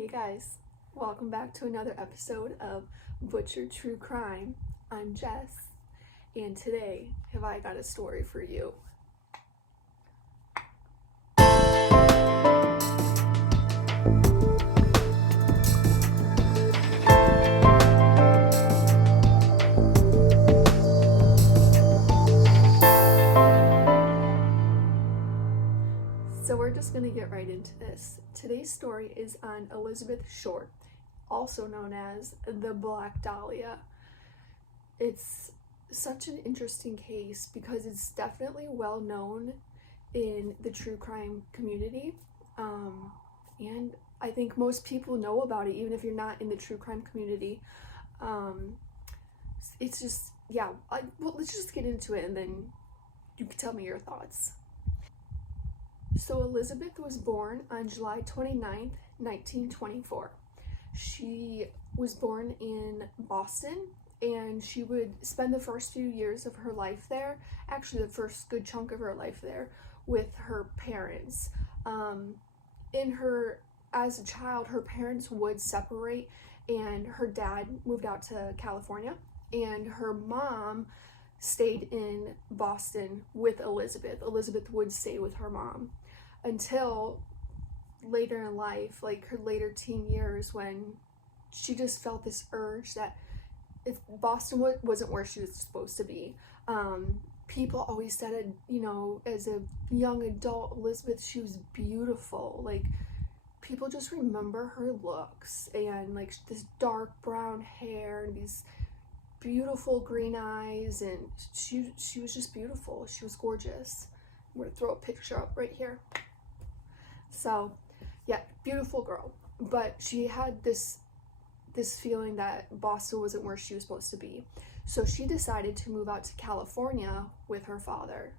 Hey guys, welcome back to another episode of Butcher True Crime. I'm Jess, and today have I got a story for you. So we're just going to get right into this. Today's story is on Elizabeth Short, also known as the Black Dahlia. It's such an interesting case because it's definitely well known in the true crime community, and I think most people know about it, even if you're not in the true crime community. It's just, well, let's just get into it and then you can tell me your thoughts. So Elizabeth was born on July 29th, 1924. She was born in Boston, and she would spend the first few years of her life there, actually the first good chunk of her life there, with her parents. As a child, her parents would separate, and her dad moved out to California, and her mom stayed in Boston with Elizabeth. Elizabeth would stay with her mom until later in life, like her later teen years, when she just felt this urge that if Boston wasn't where she was supposed to be. People always said, as a young adult, Elizabeth, she was beautiful. Like, people just remember her looks and like this dark brown hair and these beautiful green eyes, and she was just beautiful. She was gorgeous. I'm gonna throw a picture up right here. So yeah, beautiful girl, but she had this feeling that Boston wasn't where she was supposed to be. So she decided to move out to California with her father.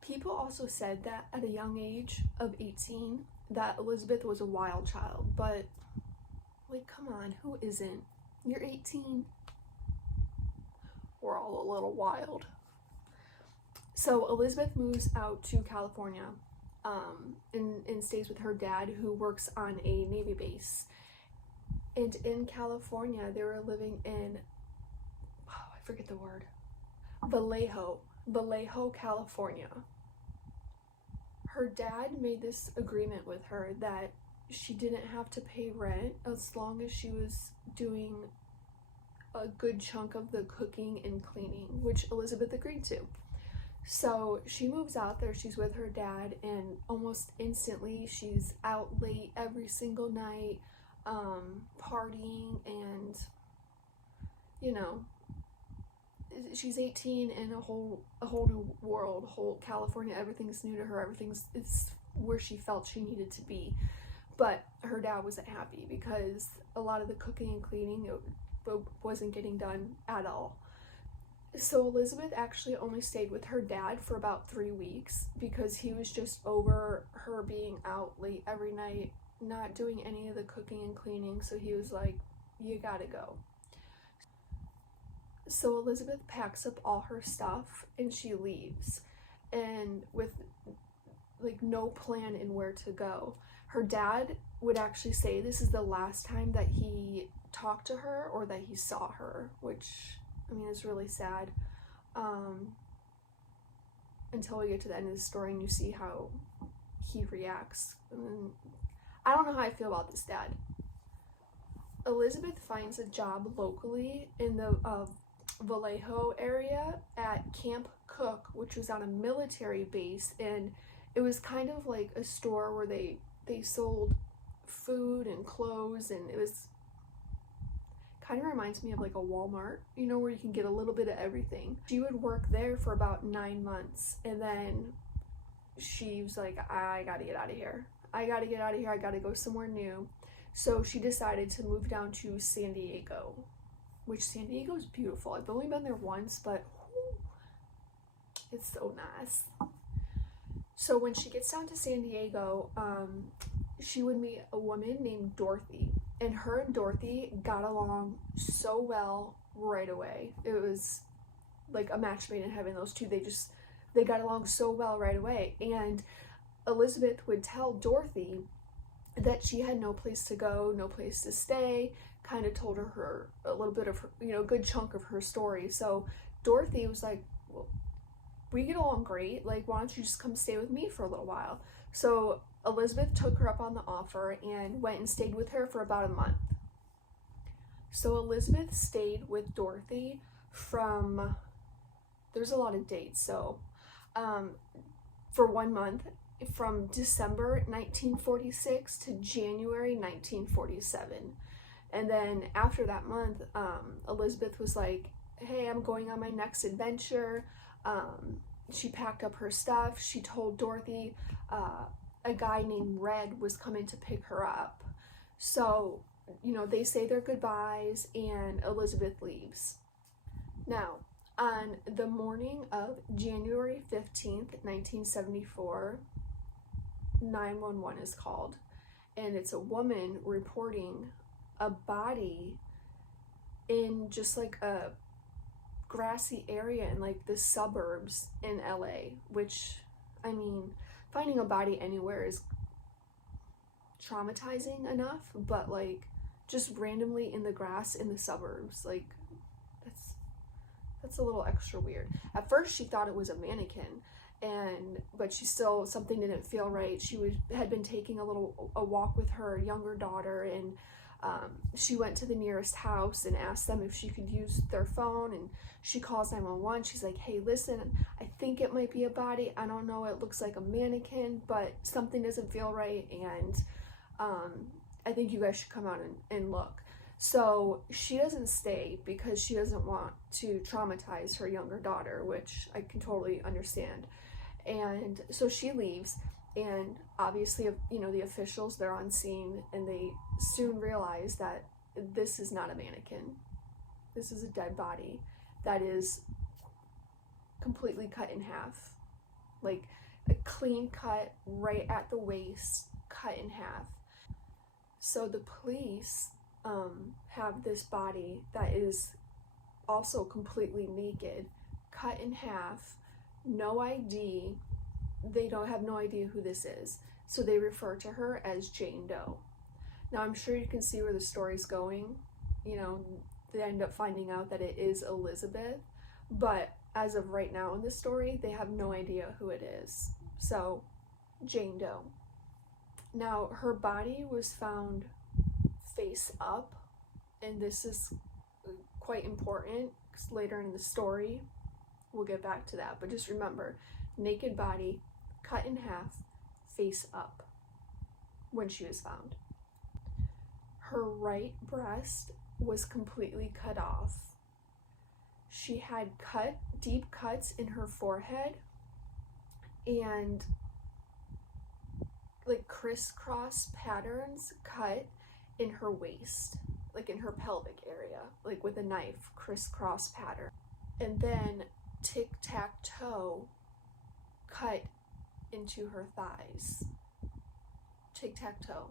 People also said that at a young age of 18 that Elizabeth was a wild child, but like, come on, who isn't? You're 18. We're all a little wild. So Elizabeth moves out to California, and stays with her dad, who works on a Navy base. And in California, they were living in, I forget the word, Vallejo, California. Her dad made this agreement with her that she didn't have to pay rent as long as she was doing a good chunk of the cooking and cleaning, which Elizabeth agreed to. So she moves out there, she's with her dad, and almost instantly she's out late every single night, partying, and she's 18 in a whole new world, whole California. Everything's new to her, it's where she felt she needed to be. But her dad wasn't happy because a lot of the cooking and cleaning wasn't getting done at all. So Elizabeth actually only stayed with her dad for about 3 weeks because he was just over her being out late every night, not doing any of the cooking and cleaning. So he was like, you gotta go. So Elizabeth packs up all her stuff and she leaves, and with like no plan in where to go. Her dad would actually say this is the last time that he talked to her or that he saw her, which, I mean, it's really sad, until we get to the end of the story and you see how he reacts. And I don't know how I feel about this dad. Elizabeth finds a job locally in the Vallejo area at Camp Cook, which was on a military base, and it was kind of like a store where they sold food and clothes, and it was kind of reminds me of like a Walmart, where you can get a little bit of everything. She would work there for about 9 months, and then she was like, I gotta get out of here. I gotta go somewhere new. So she decided to move down to San Diego, which San Diego is beautiful. I've only been there once, but it's so nice. So when she gets down to San Diego, she would meet a woman named Dorothy, and her and Dorothy got along so well right away. It was like a match made in heaven. Those two, they got along so well right away. And Elizabeth would tell Dorothy that she had no place to go, no place to stay, kind of told her a little bit of her, a good chunk of her story. So Dorothy was like, well, we get along great, like, why don't you just come stay with me for a little while? So Elizabeth took her up on the offer and went and stayed with her for about a month. So Elizabeth stayed with Dorothy from, there's a lot of dates, so for 1 month, from December 1946 to January 1947. And then after that month, Elizabeth was like, hey, I'm going on my next adventure. She packed up her stuff. She told Dorothy a guy named Red was coming to pick her up. So, they say their goodbyes and Elizabeth leaves. Now, on the morning of January 15th, 1974, 911 is called, and it's a woman reporting a body in just like a grassy area in like the suburbs in LA, which, I mean, finding a body anywhere is traumatizing enough, but like just randomly in the grass in the suburbs, like that's a little extra weird. At first she thought it was a mannequin, but she still, something didn't feel right. She had been taking a walk with her younger daughter, and she went to the nearest house and asked them if she could use their phone, and she calls 911. She's like, hey, listen, I think it might be a body. I don't know, it looks like a mannequin, but something doesn't feel right, and I think you guys should come out and look. So she doesn't stay because she doesn't want to traumatize her younger daughter, which I can totally understand. And so she leaves, and obviously, the officials, they're on scene, and they soon realize that this is not a mannequin. This is a dead body that is completely cut in half. Like a clean cut right at the waist, cut in half. So the police have this body that is also completely naked, cut in half, no ID. They don't have no idea who this is, so they refer to her as Jane Doe. Now I'm sure you can see where the story's going. They end up finding out that it is Elizabeth, but as of right now in this story, they have no idea who it is. So Jane Doe. Now her body was found face up, and this is quite important because later in the story we'll get back to that, but just remember, naked body, cut in half, face up when she was found. Her right breast was completely cut off. She had deep cuts in her forehead and like crisscross patterns cut in her waist, like in her pelvic area, like with a knife, crisscross pattern. And then tic-tac-toe cut into her thighs. Tic-tac-toe.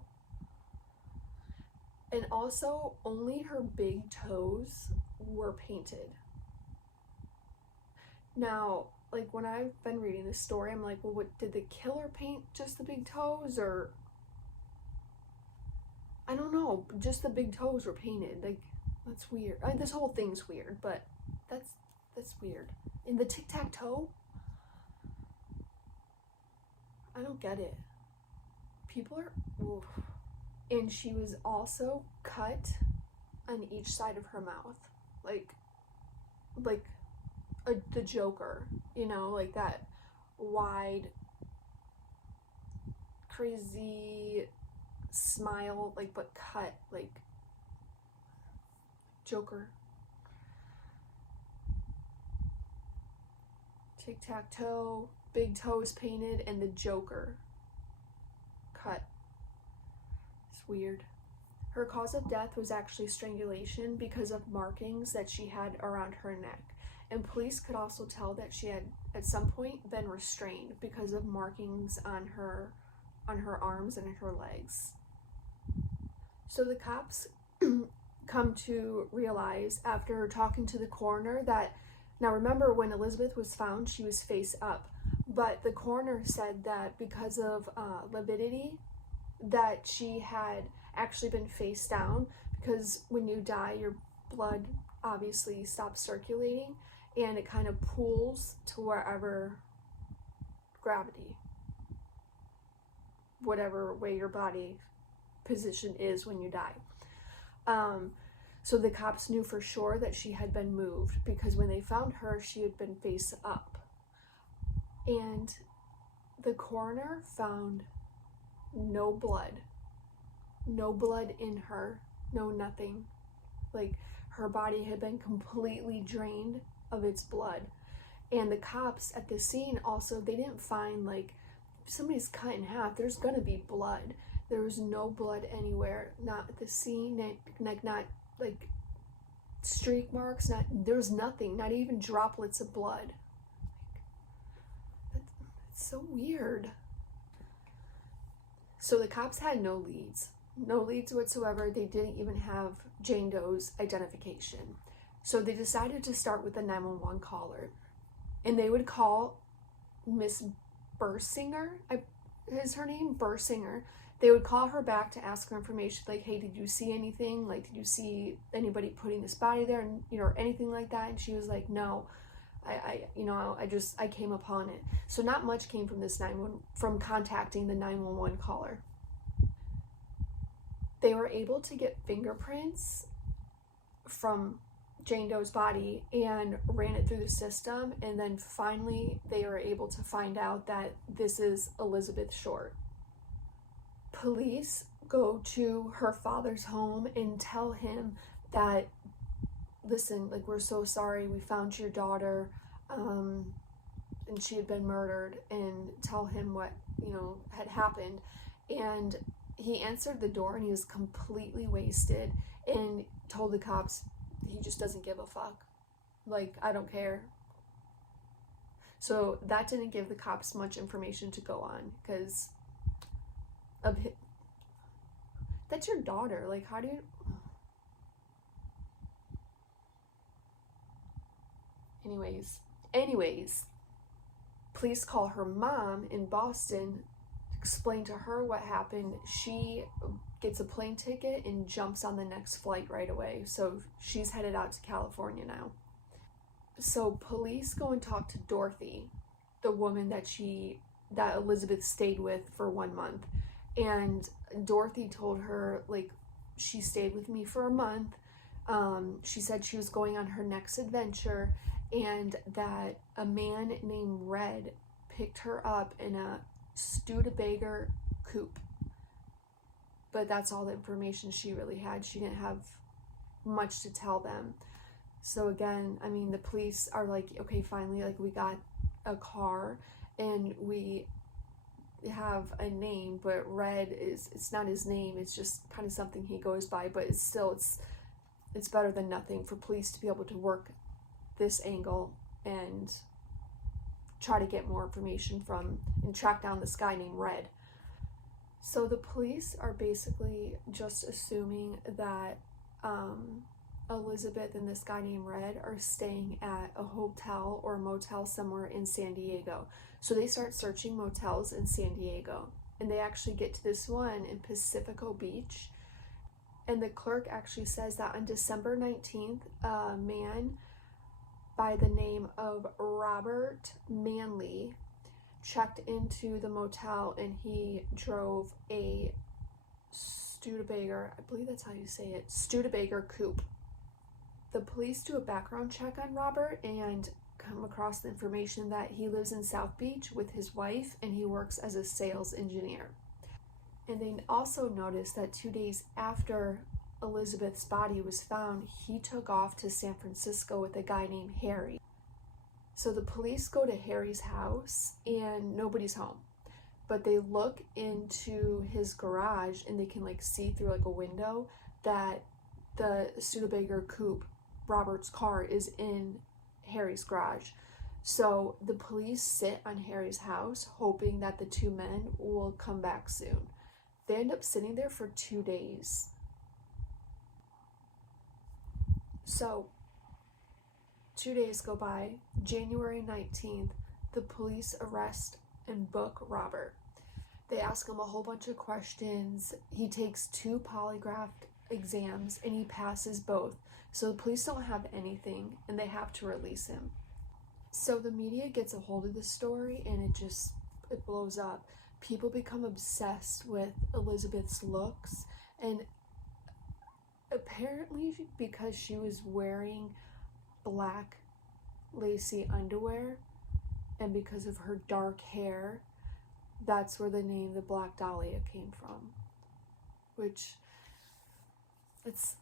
And also, only her big toes were painted. Now, like, when I've been reading this story, I'm like, well, what, did the killer paint just the big toes, or I don't know, just the big toes were painted. Like, that's weird. This whole thing's weird, but that's weird. And the tic-tac-toe, I don't get it. People are, oof. And she was also cut on each side of her mouth, like the Joker, like that wide, crazy smile, like, but cut, like Joker. Tic-tac-toe, big toes painted, and the Joker cut. It's weird. Her cause of death was actually strangulation because of markings that she had around her neck. And police could also tell that she had at some point been restrained because of markings on her arms and her legs. So the cops come to realize after talking to the coroner that, now remember, when Elizabeth was found, she was face up, but the coroner said that because of lividity, that she had actually been face down, because when you die, your blood obviously stops circulating and it kind of pools to wherever gravity, whatever way your body position is when you die. So the cops knew for sure that she had been moved, because when they found her, she had been face up. And the coroner found no blood in her, no nothing. Like, her body had been completely drained of its blood. And the cops at the scene also, they didn't find, like, if somebody's cut in half, there's gonna be blood. There was no blood anywhere, not at the scene, not like streak marks, there was nothing, not even droplets of blood. It's so weird. So the cops had no leads whatsoever. They didn't even have Jane Doe's identification. So they decided to start with the 911 caller, and they would call Miss Bursinger, is her name, Bursinger. They would call her back to ask her information, like, hey, did you see anything? Like, did you see anybody putting this body there, and, you know, or anything like that? And she was like, no, I came upon it. So not much came from from contacting the 911 caller. They were able to get fingerprints from Jane Doe's body and ran it through the system, and then finally they were able to find out that this is Elizabeth Short. Police go to her father's home and tell him that, listen, like, we're so sorry, we found your daughter, and she had been murdered, and tell him what, you know, had happened. And he answered the door, and he was completely wasted, and told the cops he just doesn't give a fuck. Like, I don't care. So that didn't give the cops much information to go on, because of that's your daughter. Like, how do you... Anyways, police call her mom in Boston, explain to her what happened. She gets a plane ticket and jumps on the next flight right away. So she's headed out to California now. So police go and talk to Dorothy, the woman that Elizabeth stayed with for 1 month. And Dorothy told her, like, she stayed with me for a month. She said she was going on her next adventure, and that a man named Red picked her up in a Studebaker coupe. But that's all the information she really had. She didn't have much to tell them. So again, I mean, the police are like, okay, finally, like, we got a car and we have a name, but Red it's not his name, it's just kind of something he goes by, but it's still, it's better than nothing for police to be able to work this angle and try to get more information from and track down this guy named Red. So the police are basically just assuming that Elizabeth and this guy named Red are staying at a hotel or a motel somewhere in San Diego. So they start searching motels in San Diego, and they actually get to this one in Pacifico Beach. And the clerk actually says that on December 19th, a man by the name of Robert Manley checked into the motel, and he drove a Studebaker, I believe that's how you say it, Studebaker coupe. The police do a background check on Robert and come across the information that he lives in South Beach with his wife, and he works as a sales engineer. And they also noticed that 2 days after Elizabeth's body was found, he took off to San Francisco with a guy named Harry. So the police go to Harry's house and nobody's home, but they look into his garage and they can, like, see through, like, a window that the Studebaker coupe, Robert's car, is in Harry's garage. So the police sit on Harry's house hoping that the two men will come back soon. They end up sitting there for 2 days. So 2 days go by. January 19th, the police arrest and book Robert. They ask him a whole bunch of questions. He takes 2 polygraph exams and he passes both. So the police don't have anything and they have to release him. So the media gets a hold of the story and it blows up. People become obsessed with Elizabeth's looks, and apparently because she was wearing black lacy underwear and because of her dark hair, that's where the name the Black Dahlia came from. Which, it's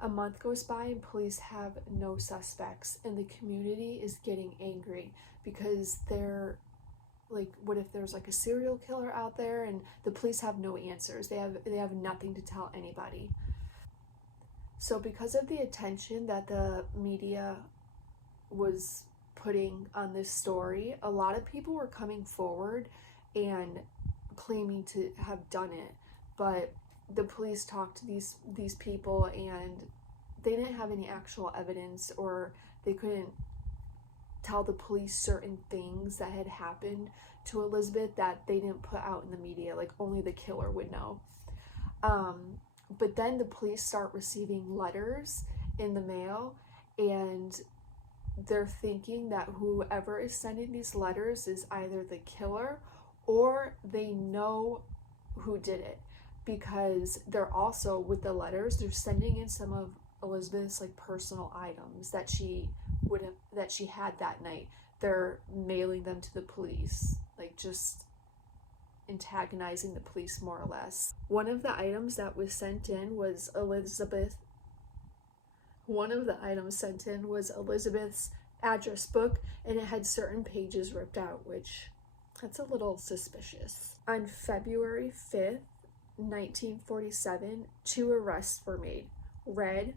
a month goes by and police have no suspects, and the community is getting angry because they're like, what if there's like a serial killer out there? And the police have no answers. They have nothing to tell anybody. So because of the attention that the media was putting on this story, a lot of people were coming forward and claiming to have done it. But the police talked to these people and they didn't have any actual evidence, or they couldn't tell the police certain things that had happened to Elizabeth that they didn't put out in the media, like only the killer would know. But then the police start receiving letters in the mail, and they're thinking that whoever is sending these letters is either the killer or they know who did it, because they're also, with the letters, they're sending in some of Elizabeth's like personal items that she had that night. They're mailing them to the police, like just antagonizing the police more or less. One of the items that was sent in was Elizabeth's address book, and it had certain pages ripped out, which that's a little suspicious. On February 5th, 1947, 2 arrests were made. Red,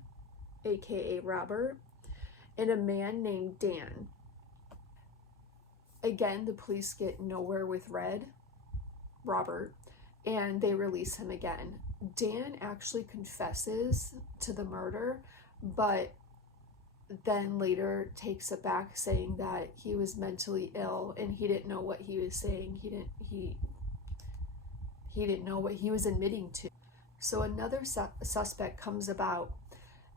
A.K.A. Robert, and a man named Dan. Again, the police get nowhere with Robert, and they release him again. Dan actually confesses to the murder, but then later takes it back, saying that he was mentally ill and he didn't know what he was saying. He didn't know what he was admitting to. So another suspect comes about,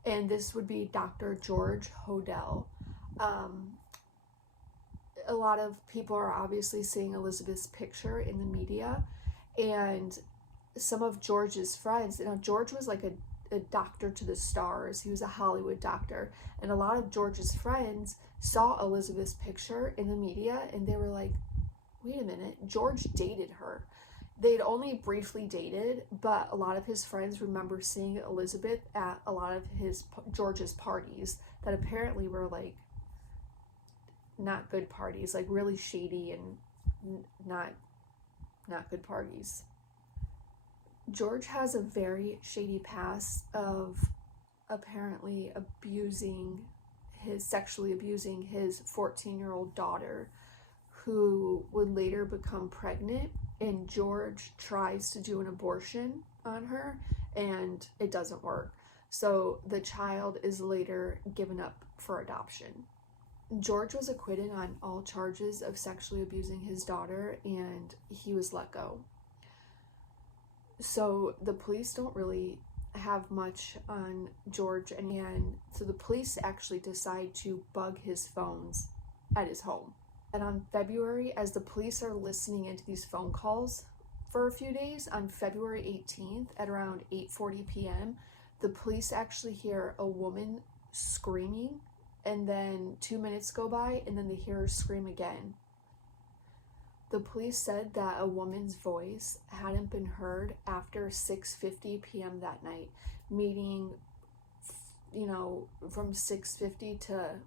and this would be Dr. George Hodel. A lot of people are obviously seeing Elizabeth's picture in the media, and some of George's friends, George was like a doctor to the stars. He was a Hollywood doctor, and a lot of George's friends saw Elizabeth's picture in the media and they were like, wait a minute, George dated her. They'd only briefly dated, but a lot of his friends remember seeing Elizabeth at a lot of George's parties that apparently were like not good parties, like really shady and not good parties. George has a very shady past of apparently sexually abusing his 14-year-old daughter, who would later become pregnant, and George tries to do an abortion on her and it doesn't work. So the child is later given up for adoption. George was acquitted on all charges of sexually abusing his daughter, and he was let go. So the police don't really have much on George, and so the police actually decide to bug his phones at his home. And on February, as the police are listening into these phone calls for a few days, on February 18th at around 8:40 p.m., the police actually hear a woman screaming, and then 2 minutes go by and then they hear her scream again. The police said that a woman's voice hadn't been heard after 6:50 p.m. that night, meaning, from 6:50 to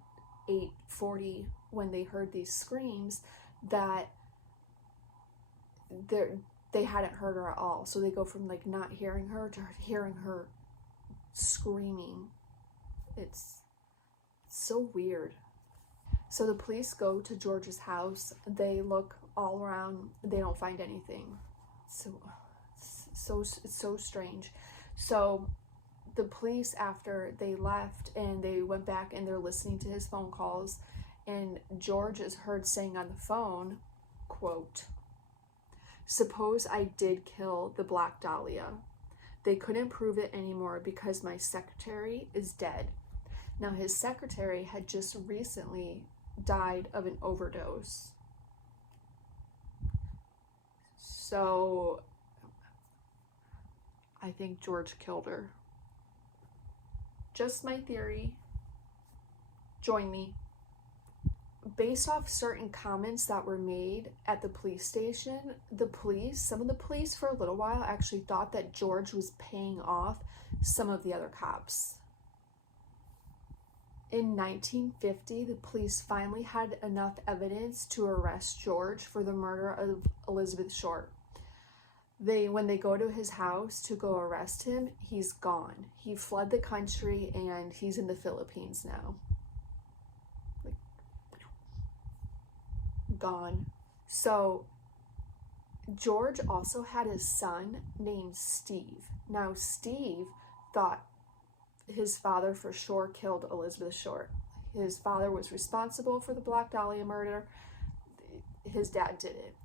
8:40 when they heard these screams, that they hadn't heard her at all. So they go from like not hearing her to hearing her screaming. It's so weird. So the police go to George's house. They look all around. They don't find anything. It's so strange. So the police, after they left and they went back and they're listening to his phone calls, and George is heard saying on the phone, quote, "Suppose I did kill the Black Dahlia. They couldn't prove it anymore because my secretary is dead." Now, his secretary had just recently died of an overdose. So, I think George killed her. Just my theory. Join me. Based off certain comments that were made at the police station, some of the police for a little while actually thought that George was paying off some of the other cops. In 1950, the police finally had enough evidence to arrest George for the murder of Elizabeth Short. When they go to his house to go arrest him, he's gone. He fled the country and he's in the Philippines now. Gone. So George also had a son named Steve. Now Steve thought his father for sure killed Elizabeth Short. His father was responsible for the Black Dahlia murder. His dad did it.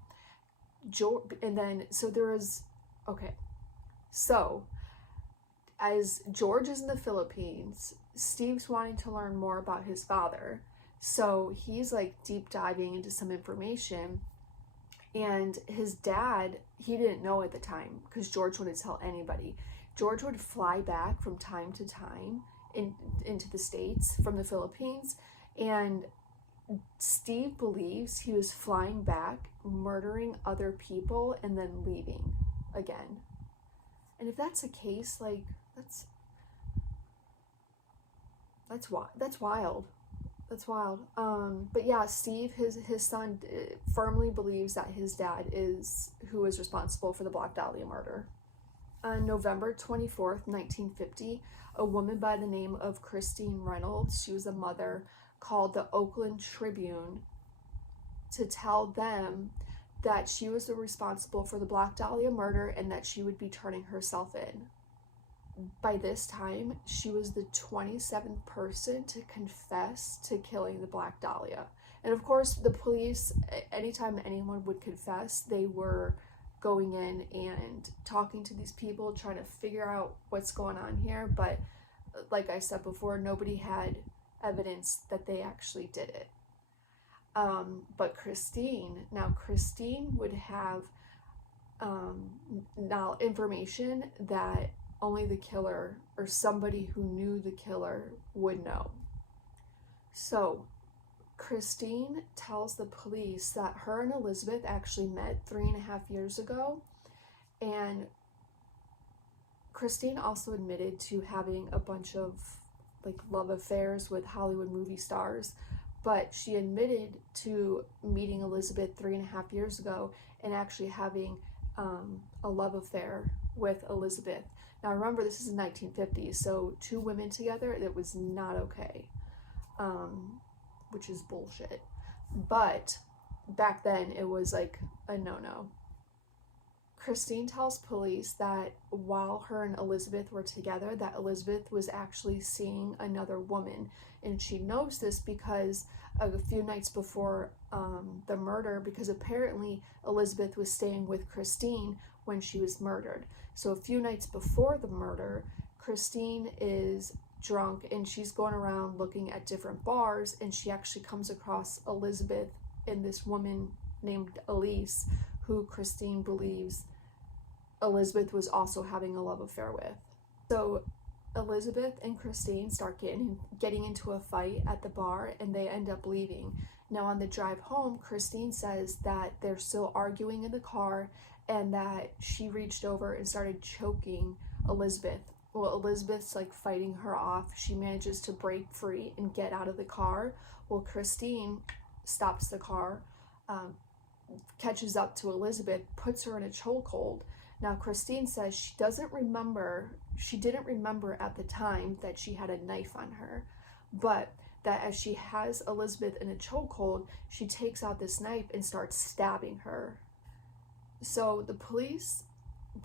So as George is in the Philippines, Steve's wanting to learn more about his father. So he's like deep diving into some information, and his dad, he didn't know at the time because George wouldn't tell anybody. George would fly back from time to time into the States from the Philippines, and Steve believes he was flying back, murdering other people, and then leaving again. And if that's the case, like, that's wild. That's wild. But yeah, Steve, his son, firmly believes that his dad is who is responsible for the Black Dahlia murder. On November 24th, 1950, a woman by the name of Christine Reynolds, she was a mother, called the Oakland Tribune to tell them that she was responsible for the Black Dahlia murder and that she would be turning herself in. By this time, she was the 27th person to confess to killing the Black Dahlia. And of course, the police, anytime anyone would confess, they were going in and talking to these people, trying to figure out what's going on here. But like I said before, nobody had evidence that they actually did it. But Christine would have now information that only the killer or somebody who knew the killer would know. So Christine tells the police that her and Elizabeth actually met 3.5 years ago, and Christine also admitted to having a bunch of like love affairs with Hollywood movie stars, but she admitted to meeting Elizabeth 3.5 years ago and actually having a love affair with Elizabeth. Now remember, this is in 1950s, so two women together, it was not okay, which is bullshit. But back then, it was like a no-no. Christine tells police that while her and Elizabeth were together, that Elizabeth was actually seeing another woman. And she knows this because a few nights before the murder, because apparently Elizabeth was staying with Christine when she was murdered. So a few nights before the murder, Christine is drunk and she's going around looking at different bars, and she actually comes across Elizabeth and this woman named Elise, who Christine believes Elizabeth was also having a love affair with. So Elizabeth and Christine start getting into a fight at the bar, and they end up leaving. Now on the drive home, Christine says that they're still arguing in the car and that she reached over and started choking Elizabeth. Well, Elizabeth's like fighting her off. She manages to break free and get out of the car. Well, Christine stops the car, catches up to Elizabeth, puts her in a chokehold. Now, Christine says she didn't remember at the time that she had a knife on her, but that as she has Elizabeth in a chokehold, she takes out this knife and starts stabbing her. So the police,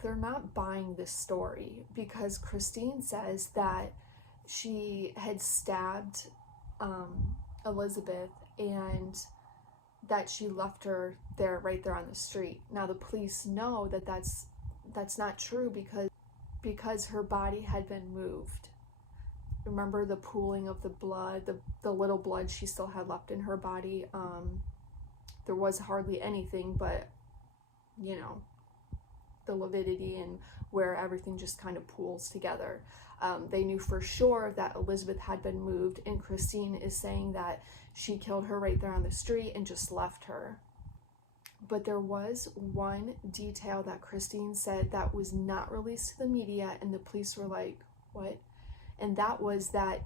they're not buying this story because Christine says that she had stabbed Elizabeth and that she left her there, right there on the street. Now the police know that that's not true because her body had been moved. Remember the pooling of the blood, the little blood she still had left in her body. There was hardly anything, but you know, the lividity and where everything just kind of pools together. They knew for sure that Elizabeth had been moved, and Christine is saying that she killed her right there on the street and just left her. But there was one detail that Christine said that was not released to the media, and the police were like, what? And that was that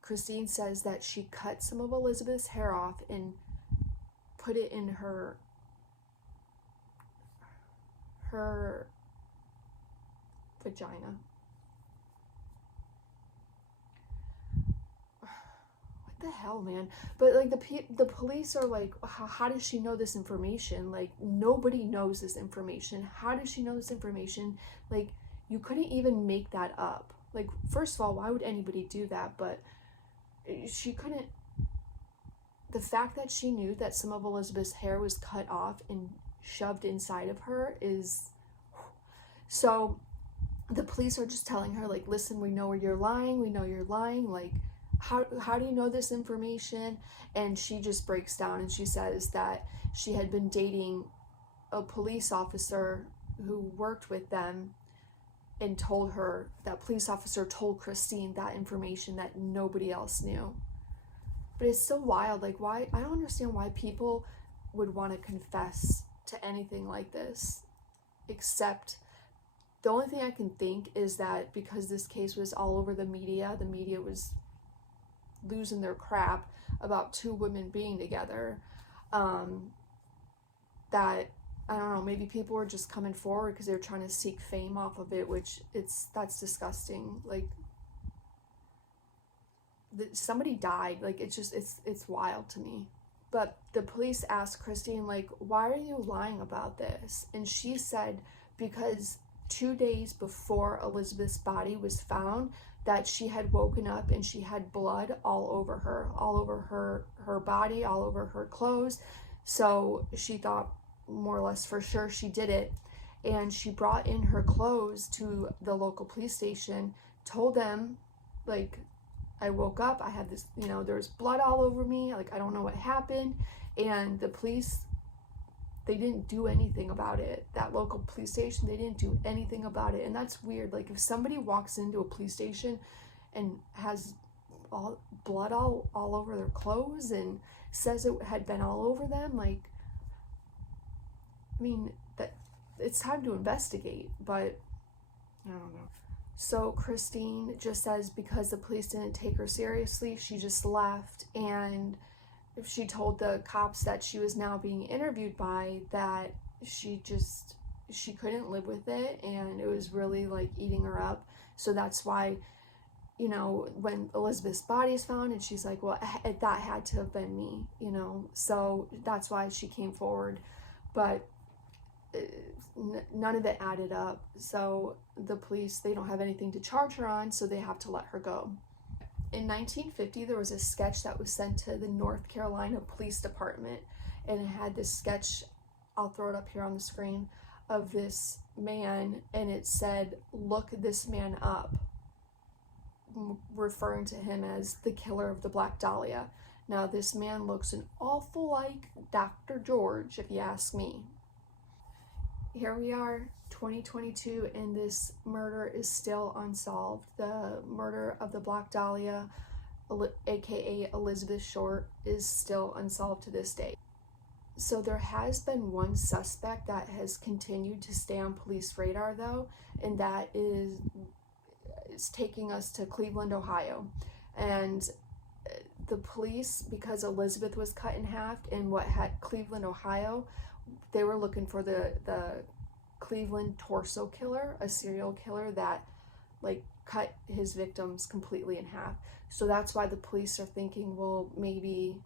Christine says that she cut some of Elizabeth's hair off and put it in her vagina. What the hell, man? But like the police are like, how does she know this information? Like, nobody knows this information. How does she know this information? Like, you couldn't even make that up. Like, first of all, why would anybody do that? But she couldn't. The fact that she knew that some of Elizabeth's hair was cut off and shoved inside of her is... So the police are just telling her, like, listen, we know you're lying. We know you're lying. Like, how do you know this information? And she just breaks down and she says that she had been dating a police officer who worked with them, and told her, that police officer told Christine that information that nobody else knew. But it's so wild. Like, why? I don't understand why people would want to confess to anything like this, except the only thing I can think is that because this case was all over the media was losing their crap about two women being together, that, I don't know, maybe people were just coming forward because they were trying to seek fame off of it, which that's disgusting. Like, somebody died. Like, it's wild to me. But the police asked Christine, like, why are you lying about this? And she said because 2 days before Elizabeth's body was found, that she had woken up and she had blood all over her body, all over her clothes. So she thought more or less for sure she did it. And she brought in her clothes to the local police station, told them, like, I woke up, I had this, you know, there's blood all over me, like, I don't know what happened. And the police, they didn't do anything about it. That local police station, they didn't do anything about it. And that's weird. Like, if somebody walks into a police station and has blood all over their clothes and says it had been all over them, like, I mean, that it's time to investigate, but I don't know. So Christine just says because the police didn't take her seriously, she just left, and she told the cops that she was now being interviewed by that she couldn't live with it, and it was really like eating her up. So that's why, you know, when Elizabeth's body is found, and she's like, well, that had to have been me, you know, so that's why she came forward. But none of it added up. So the police, they don't have anything to charge her on, so they have to let her go. In 1950, there was a sketch that was sent to the North Carolina Police Department, and it had this sketch, I'll throw it up here on the screen, of this man, and it said, "Look this man up," referring to him as the killer of the Black Dahlia. Now, this man looks an awful like Dr. George, if you ask me. Here we are, 2022, and this murder is still unsolved. The murder of the Black Dahlia, aka Elizabeth Short, is still unsolved to this day. So there has been one suspect that has continued to stay on police radar, though, and that is taking us to Cleveland, Ohio. And the police, because Elizabeth was cut in half in what had Cleveland, Ohio, they were looking for the Cleveland torso killer, a serial killer that like cut his victims completely in half. So that's why the police are thinking, well, maybe,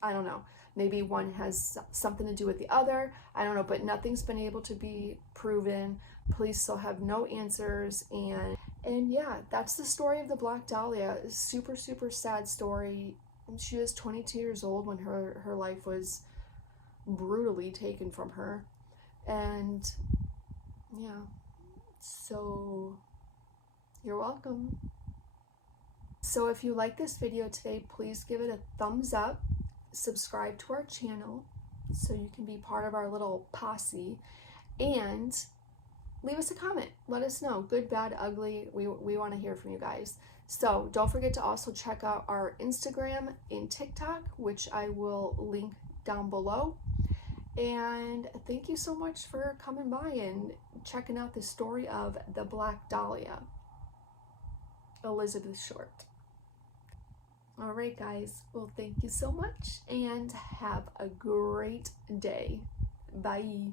I don't know, maybe one has something to do with the other. I don't know, but nothing's been able to be proven. Police still have no answers. And yeah, that's the story of the Black Dahlia. Super, super sad story. She was 22 years old when her life was brutally taken from her. And yeah, so you're welcome. So if you like this video today, please give it a thumbs up, subscribe to our channel so you can be part of our little posse, and leave us a comment. Let us know, good, bad, ugly. We want to hear from you guys. So don't forget to also check out our Instagram and TikTok, which I will link down below. And thank you so much for coming by and checking out the story of the Black Dahlia, Elizabeth Short. All right, guys. Well, thank you so much and have a great day. Bye.